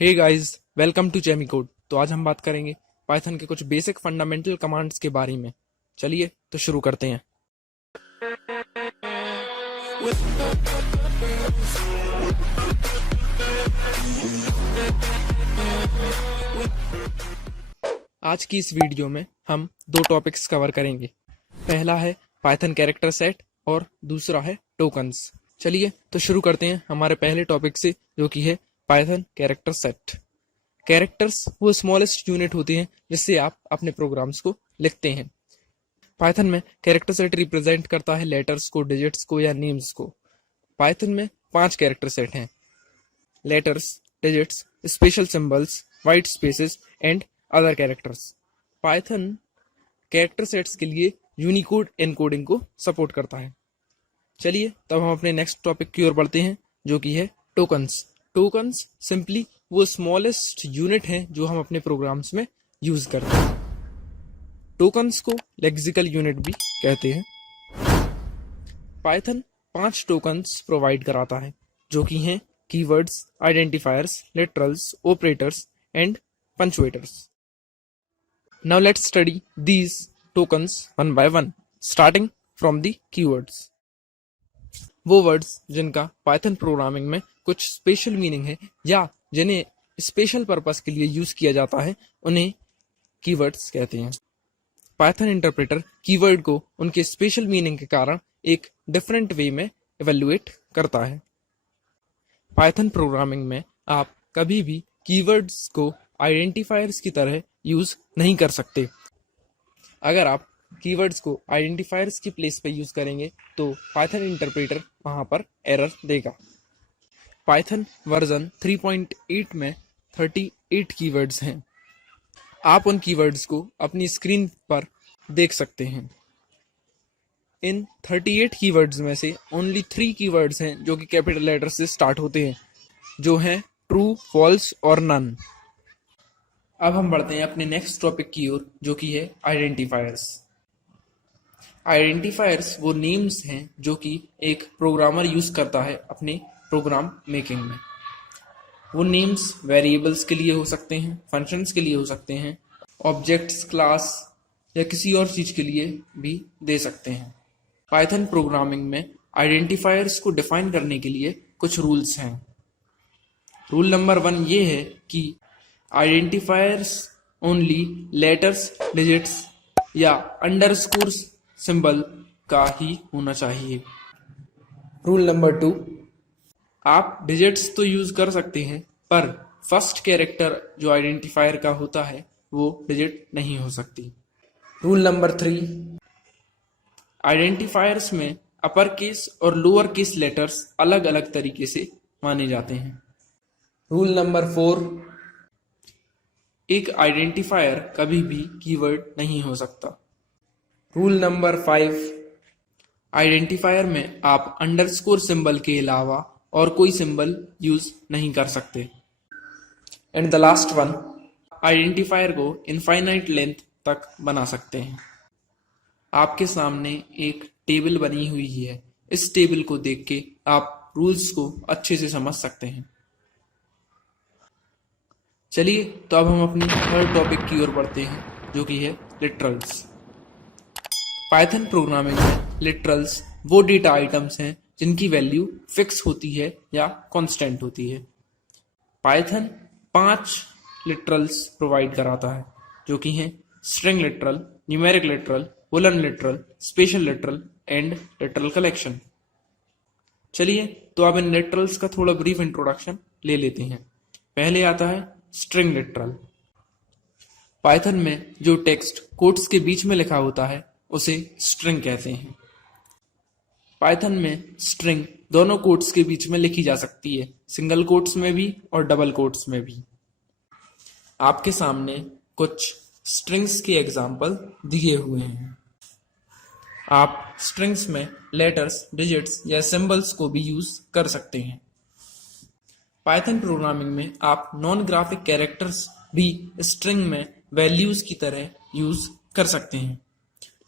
Hey guys, welcome to Jamie Code. तो आज हम बात करेंगे पाइथन के कुछ बेसिक फंडामेंटल कमांड्स के बारे में। चलिए तो शुरू करते हैं। आज की इस वीडियो में हम दो टॉपिक्स कवर करेंगे। पहला है पाइथन कैरेक्टर सेट और दूसरा है टोकन्स। चलिए तो शुरू करते हैं हमारे पहले टॉपिक से, जो कि है पाइथन कैरेक्टर सेट। कैरेक्टर्स वो स्मॉलेस्ट यूनिट होते हैं जिससे आप अपने प्रोग्राम्स को लिखते हैं। पाइथन में कैरेक्टर सेट रिप्रेजेंट करता है लेटर्स को, डिजिट्स को या नेम्स को। पाइथन में 5 कैरेक्टर सेट हैं: letters, digits, special symbols, white spaces and other characters. Python character sets के लिए यूनिकोड एनकोडिंग को सपोर्ट करता है। चलिए तब हम अपने नेक्स्ट टॉपिक की ओर बढ़ते हैं, जो कि है टोकन्स। टोकन्स सिंपली वो स्मॉलेस्ट यूनिट है जो हम अपने प्रोग्राम्स में यूज करते हैं। टोकन्स को लेक्सिकल यूनिट भी कहते हैं। पाइथन 5 टोकन्स प्रोवाइड कराता है, जो कि हैं keywords, identifiers, literals, operators and punctuators. Now let's study these tokens one by one, starting from the keywords. वो वर्ड्स जिनका पाइथन प्रोग्रामिंग में कुछ स्पेशल मीनिंग है या जिन्हें स्पेशल पर्पस के लिए यूज किया जाता है, उन्हें कीवर्ड्स कहते हैं। पाइथन इंटरप्रेटर कीवर्ड को उनके स्पेशल मीनिंग के कारण एक डिफरेंट वे में इवेल्युएट करता है। पाइथन प्रोग्रामिंग में आप कभी भी कीवर्ड्स को आइडेंटिफायर्स की तरह यूज नहीं कर सकते। अगर आप कीवर्ड्स को आइडेंटिफायर्स की प्लेस पे यूज करेंगे तो पाइथन इंटरप्रेटर वहां पर एरर देगा। पाइथन वर्जन 3.8 में 38 कीवर्ड्स हैं। आप उन कीवर्ड्स को अपनी स्क्रीन पर देख सकते हैं। इन 38 कीवर्ड्स में से ओनली 3 कीवर्ड्स हैं जो कि कैपिटल लेटर से स्टार्ट होते हैं, जो हैं ट्रू, फॉल्स और नन। अब हम बढ़ते हैं अपने नेक्स्ट टॉपिक की ओर, जो कि है आइडेंटिफायर्स। आइडेंटिफायर्स वो नेम्स हैं जो कि एक प्रोग्रामर यूज करता है अपने प्रोग्राम मेकिंग में। वो नेम्स वेरिएबल्स के लिए हो सकते हैं, फंक्शंस के लिए हो सकते हैं, ऑब्जेक्ट्स, क्लास या किसी और चीज के लिए भी दे सकते हैं। पाइथन प्रोग्रामिंग में आइडेंटिफायर्स को डिफाइन करने के लिए कुछ रूल्स हैं। रूल नंबर 1 ये है कि आइडेंटिफायर्स ओनली लेटर्स, डिजिट्स या अंडरस्कोर सिंबल का ही होना चाहिए। रूल नंबर 2, आप डिजिट्स तो यूज कर सकते हैं, पर फर्स्ट कैरेक्टर जो आइडेंटिफायर का होता है वो डिजिट नहीं हो सकती। रूल नंबर 3, आइडेंटिफायर्स में अपर केस और लोअर केस लेटर्स अलग अलग तरीके से माने जाते हैं। रूल नंबर 4, एक आइडेंटिफायर कभी भी कीवर्ड नहीं हो सकता। रूल नंबर 5, आइडेंटिफायर में आप अंडरस्कोर सिंबल के अलावा और कोई सिंबल यूज नहीं कर सकते। And the last one, identifier को इनफाइनाइट लेंथ तक बना सकते हैं। आपके सामने एक टेबल बनी हुई है। इस टेबल को देख के आप रूल्स को अच्छे से समझ सकते हैं। चलिए तो अब हम अपनी थर्ड टॉपिक की ओर बढ़ते हैं, जो कि है लिटरल्स। पाइथन प्रोग्रामिंग में लिटरल्स वो डेटा आइटम्स हैं जिनकी वैल्यू फिक्स होती है या कांस्टेंट होती है। पाइथन 5 लिटरल्स प्रोवाइड कराता है, जो कि हैं string literal, numeric literal, Boolean literal, special literal and literal collection. चलिए तो अब इन लिटरल्स का थोड़ा ब्रीफ इंट्रोडक्शन ले लेते हैं। पहले आता है स्ट्रिंग लिटरल। पाइथन में जो टेक्स्ट कोट्स के बीच में लिखा होता है उसे स्ट्रिंग कहते हैं। पाइथन में स्ट्रिंग दोनों कोट्स के बीच में लिखी जा सकती है, सिंगल कोट्स में भी और डबल कोट्स में भी। आपके सामने कुछ स्ट्रिंग्स के एग्जाम्पल दिए हुए हैं। आप स्ट्रिंग्स में लेटर्स, डिजिट्स या सिंबल्स को भी यूज कर सकते हैं। पाइथन प्रोग्रामिंग में आप नॉन ग्राफिक कैरेक्टर्स भी स्ट्रिंग में वैल्यूज की तरह यूज कर सकते हैं।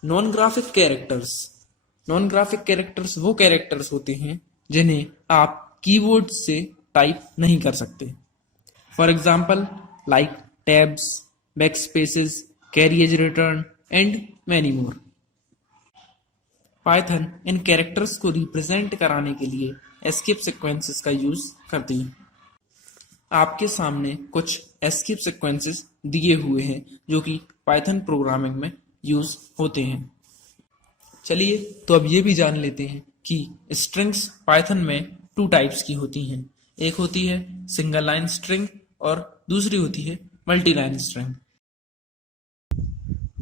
नॉन ग्राफिक कैरेक्टर्स वो कैरेक्टर्स होते हैं जिन्हें आप कीबोर्ड से टाइप नहीं कर सकते। for example like tabs, backspaces, carriage return and many more. Python in characters को रिप्रेजेंट कराने के लिए एस्केप सीक्वेंसेस का यूज करती है। आपके सामने कुछ एस्केप सीक्वेंसेस दिए हुए हैं जो कि पाइथन प्रोग्रामिंग में यूज होते हैं। चलिए तो अब ये भी जान लेते हैं कि स्ट्रिंग्स पाइथन में 2 टाइप्स की होती हैं। एक होती है सिंगल लाइन स्ट्रिंग और दूसरी होती है मल्टी लाइन स्ट्रिंग।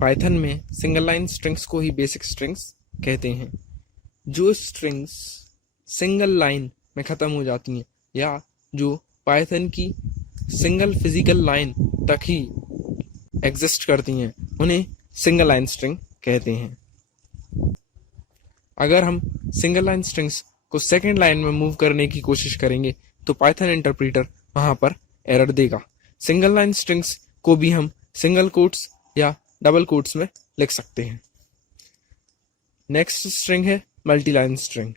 पाइथन में सिंगल लाइन स्ट्रिंग्स को ही बेसिक स्ट्रिंग्स कहते हैं। जो स्ट्रिंग्स सिंगल लाइन में ख़त्म हो जाती हैं या जो पाइथन की सिंगल फिजिकल लाइन तक ही एग्जिस्ट करती हैं उन्हें सिंगल लाइन स्ट्रिंग कहते हैं। अगर हम सिंगल लाइन स्ट्रिंग्स को सेकेंड लाइन में मूव करने की कोशिश करेंगे तो पाइथन इंटरप्रेटर वहां पर एरर देगा। सिंगल लाइन स्ट्रिंग्स को भी हम सिंगल कोट्स या डबल कोट्स में लिख सकते हैं। नेक्स्ट स्ट्रिंग है multi line string.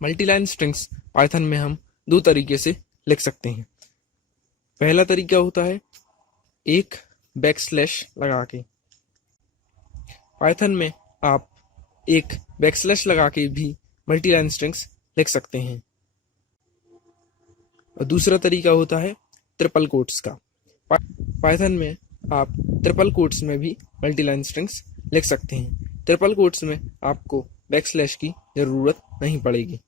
Multi line strings Python में हम 2 तरीके से लिख सकते हैं। पहला तरीका होता है एक बैकस्लैश लगा के। पाइथन में आप एक बैकस्लैश लगा के भी मल्टी लाइन स्ट्रिंग्स लिख सकते हैं। और दूसरा तरीका होता है ट्रिपल कोट्स का। पाइथन में आप ट्रिपल कोट्स में भी मल्टी लाइन स्ट्रिंग्स लिख सकते हैं। ट्रिपल कोट्स में आपको बैकस्लैश की जरूरत नहीं पड़ेगी।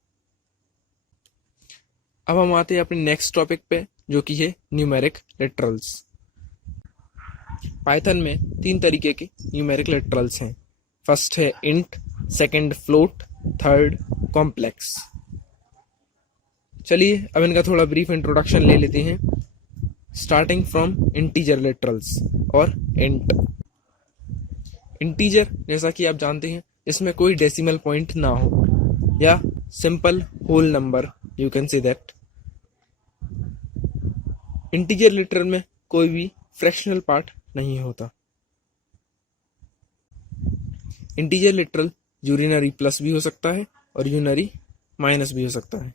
अब हम आते हैं अपने नेक्स्ट टॉपिक पे जो कि है न्यूमेरिक लिटरल्स। पाइथन में 3 तरीके के न्यूमेरिक लिटरल्स हैं। फर्स्ट है int, second float, third complex. चलिए अब इनका थोड़ा ब्रीफ इंट्रोडक्शन ले लेते हैं, स्टार्टिंग फ्रॉम इंटीजर लिटरल्स और इंट। इंटीजर जैसा कि आप जानते हैं इसमें कोई डेसिमल पॉइंट ना हो या simple whole number, you can say that. Integer literal में कोई भी फ्रैक्शनल पार्ट नहीं होता। इंटीजर लिटरल यूनिनरी प्लस भी हो सकता है और यूनिनरी माइनस भी हो सकता है।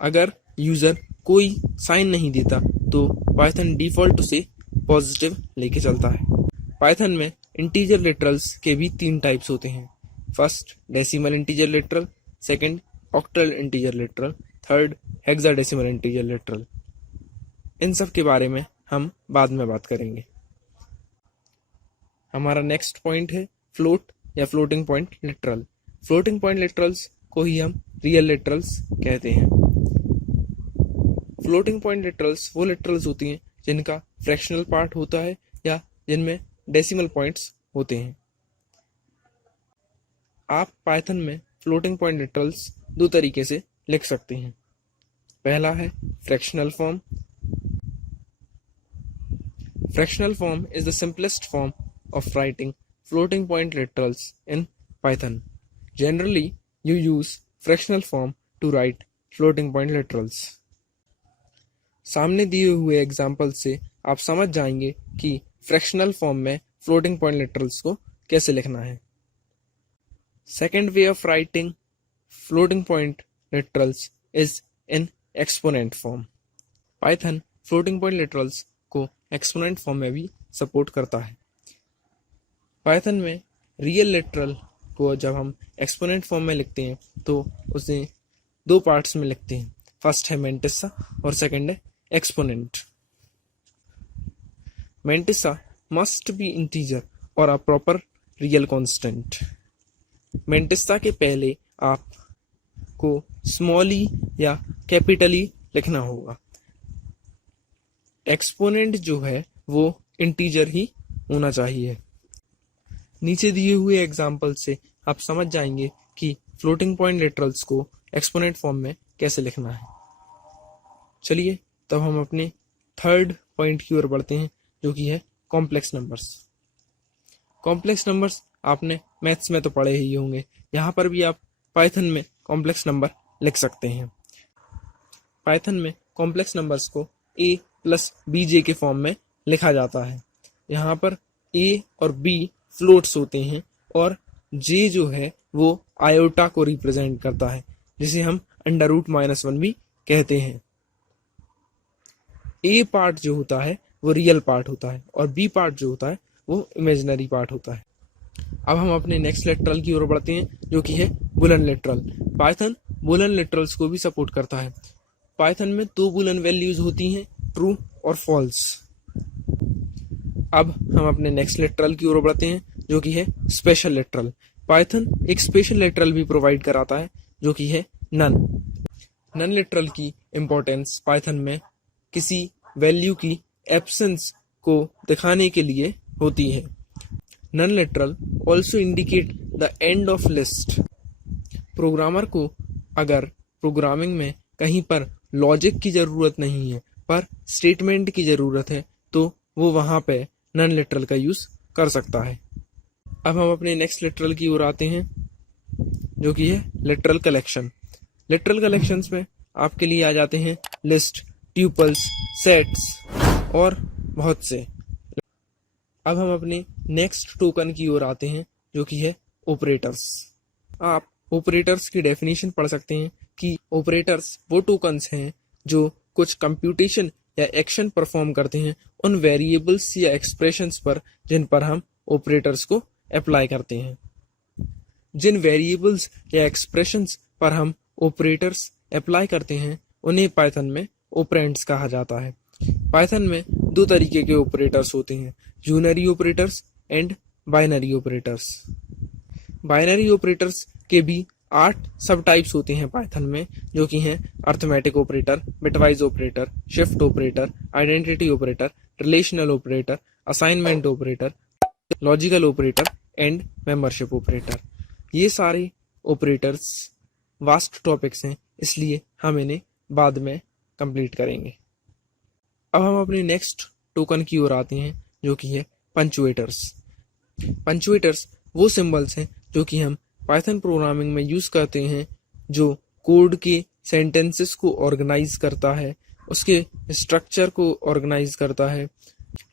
अगर यूजर कोई साइन नहीं देता तो पाइथन डिफॉल्ट से पॉजिटिव लेके चलता है। पाइथन में इंटीजर लिटरल्स के भी 3 टाइप्स होते हैं। First decimal integer literal, second octal integer literal, third hexadecimal integer literal. इन सब के बारे में हम बाद में बात करेंगे। हमारा नेक्स्ट पॉइंट है फ्लोट या floating point literal. Floating point literals को ही हम रियल लिटरल्स कहते हैं। फ्लोटिंग पॉइंट लिटरल्स वो लिटरल्स होती हैं जिनका फ्रैक्शनल पार्ट होता है या जिनमें डेसिमल पॉइंट्स होते हैं। आप पाइथन में फ्लोटिंग पॉइंट लिटरल्स 2 तरीके से लिख सकते हैं। पहला है fractional form. Fractional form is the simplest form of writing floating point literals in Python. Generally, you use fractional form to write floating point literals. सामने दिए हुए एग्जाम्पल से आप समझ जाएंगे कि फ्रैक्शनल फॉर्म में फ्लोटिंग पॉइंट लिटरल्स को कैसे लिखना है। Second way of writing floating point literals is in exponent form. Python floating point literals को एक्सपोनेंट फॉर्म में भी सपोर्ट करता है। पाइथन में रियल लिटरल को जब हम एक्सपोनेंट फॉर्म में लिखते हैं तो उसे 2 पार्ट्स में लिखते हैं। फर्स्ट है मेंटिसा और सेकंड है exponent. Mantissa must be integer और a proper real constant. Mantissa के पहले आपको स्मॉल ई या कैपिटल ई लिखना होगा। एक्सपोनेंट जो है वो इंटीजर ही होना चाहिए। नीचे दिए हुए एग्जाम्पल से आप समझ जाएंगे कि फ्लोटिंग पॉइंट लिटरल्स को एक्सपोनेंट फॉर्म में कैसे लिखना है। चलिए तब हम अपने थर्ड पॉइंट की ओर बढ़ते हैं जो कि है कॉम्प्लेक्स नंबर्स। कॉम्प्लेक्स नंबर्स आपने मैथ्स में तो पढ़े ही होंगे, यहाँ पर भी आप पाइथन में कॉम्प्लेक्स नंबर लिख सकते हैं। पाइथन में कॉम्प्लेक्स नंबर्स को a प्लस bj के फॉर्म में लिखा जाता है। यहाँ पर a और b फ्लोट्स होते हैं और j जो है वो आयोटा को रिप्रेजेंट करता है, जिसे हम अंडर रूट -1 भी कहते हैं। ए पार्ट जो होता है वो रियल पार्ट होता है और बी पार्ट जो होता है वो इमेजिनरी पार्ट होता है। अब हम अपने नेक्स्ट लिटरल की ओर बढ़ते हैं जो कि है Boolean literal. Python Boolean literals को भी सपोर्ट करता है। पाइथन में दो बूलियन वैल्यूज होती हैं, ट्रू और फॉल्स। अब हम अपने नेक्स्ट लिटरल की ओर बढ़ते हैं जो कि है स्पेशल लिटरल। पाइथन एक स्पेशल लिटरल भी प्रोवाइड कराता है जो कि है नन। नन लिटरल की इंपॉर्टेंस पाइथन में किसी वैल्यू की एब्सेंस को दिखाने के लिए होती है। None literal also indicate the end of list. Programmer को अगर प्रोग्रामिंग में कहीं पर लॉजिक की ज़रूरत नहीं है पर स्टेटमेंट की ज़रूरत है तो वो वहाँ पे नन लिटरल का यूज़ कर सकता है। अब हम अपने नेक्स्ट लिटरल की ओर आते हैं जो कि है लिटरल कलेक्शन। लिटरल कलेक्शंस में आपके लिए आ जाते हैं लिस्ट, ट्यूपल्स, सेट्स और बहुत से। अब हम अपने नेक्स्ट टोकन की ओर आते हैं जो कि है ऑपरेटर्स। आप ऑपरेटर्स की डेफिनेशन पढ़ सकते हैं कि ऑपरेटर्स वो टोकन्स हैं जो कुछ कंप्यूटेशन या एक्शन परफॉर्म करते हैं उन वेरिएबल्स या एक्सप्रेशंस पर जिन पर हम ऑपरेटर्स को अप्लाई करते हैं। जिन वेरिएबल्स या एक्सप्रेशंस पर हम ऑपरेटर्स अप्लाई करते हैं उन्हें पाइथन में ऑपरेंड्स कहा जाता है। पाइथन में दो तरीके के ऑपरेटर्स होते हैं, unary operators and binary operators. Binary operators के भी 8 सब टाइप्स होते हैं पाइथन में जो कि हैं arithmetic operator, bitwise operator, shift operator, identity operator, relational operator, assignment operator, logical operator and membership operator. ये सारे ऑपरेटर्स वास्ट टॉपिक्स हैं इसलिए हम इन्हें बाद में कंप्लीट करेंगे। अब हम अपने नेक्स्ट टोकन की ओर आते हैं जो कि है पंचुएटर्स। पंचुएटर्स वो सिंबल्स हैं जो कि हम पाइथन प्रोग्रामिंग में यूज़ करते हैं जो कोड के सेंटेंसेस को ऑर्गेनाइज करता है, उसके स्ट्रक्चर को ऑर्गेनाइज करता है,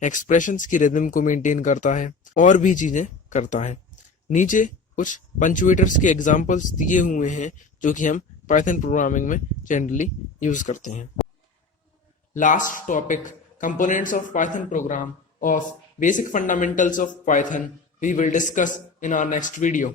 एक्सप्रेशंस की रिदम को मेंटेन करता है और भी चीज़ें करता है। नीचे कुछ पंचुएटर्स के एग्जांपल्स दिए हुए हैं जो कि हम पाइथन प्रोग्रामिंग में जनरली यूज़ करते हैं। Last topic, components of Python program of basic fundamentals of Python we will discuss in our next video.